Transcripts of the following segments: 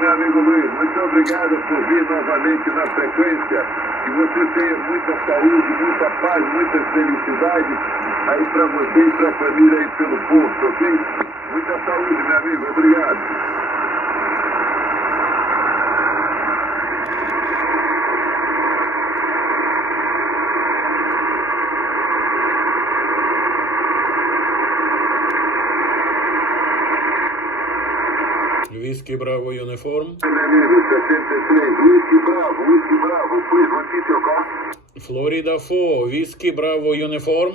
meu amigo Luiz. Muito obrigado por vir novamente na frequência. Que você tenha muita saúde, muita paz, muita felicidade aí para você e para a família aí pelo posto, ok? Muita saúde, meu amigo. Obrigado. Віскі Браво Юніформ. Meu amigo, 73. Whisky Bravo. Please repeat your call. Florida 4, Віскі Браво Юніформ.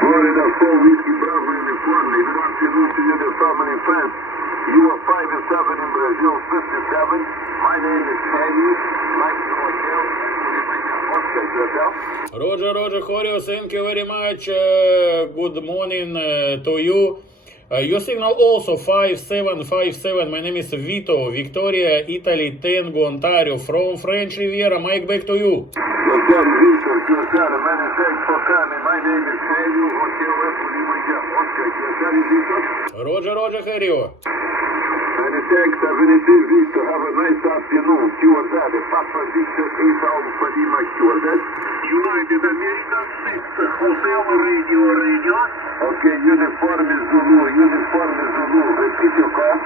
Florida 4, Whisky Bravo Uniform. Good afternoon to you, the family and friends. You are 5-7 in Brazil, 57. My name is Henry. Like the hotel. Roger, Horio, thank you very much. Good morning to you. Your signal also 5757. My name is Vito, Victoria, Italy, Tango, Ontario, from French Riviera. Mic back to you. Many thanks for coming. My name is Henry. Roger, Horio. Many thanks, Avenida Victor. Have a nice afternoon. QSO, the Papa Victor 8000 Lima QSO. United America 6, Hotel Radio. Okay, uniform Zulu. Repeat your call.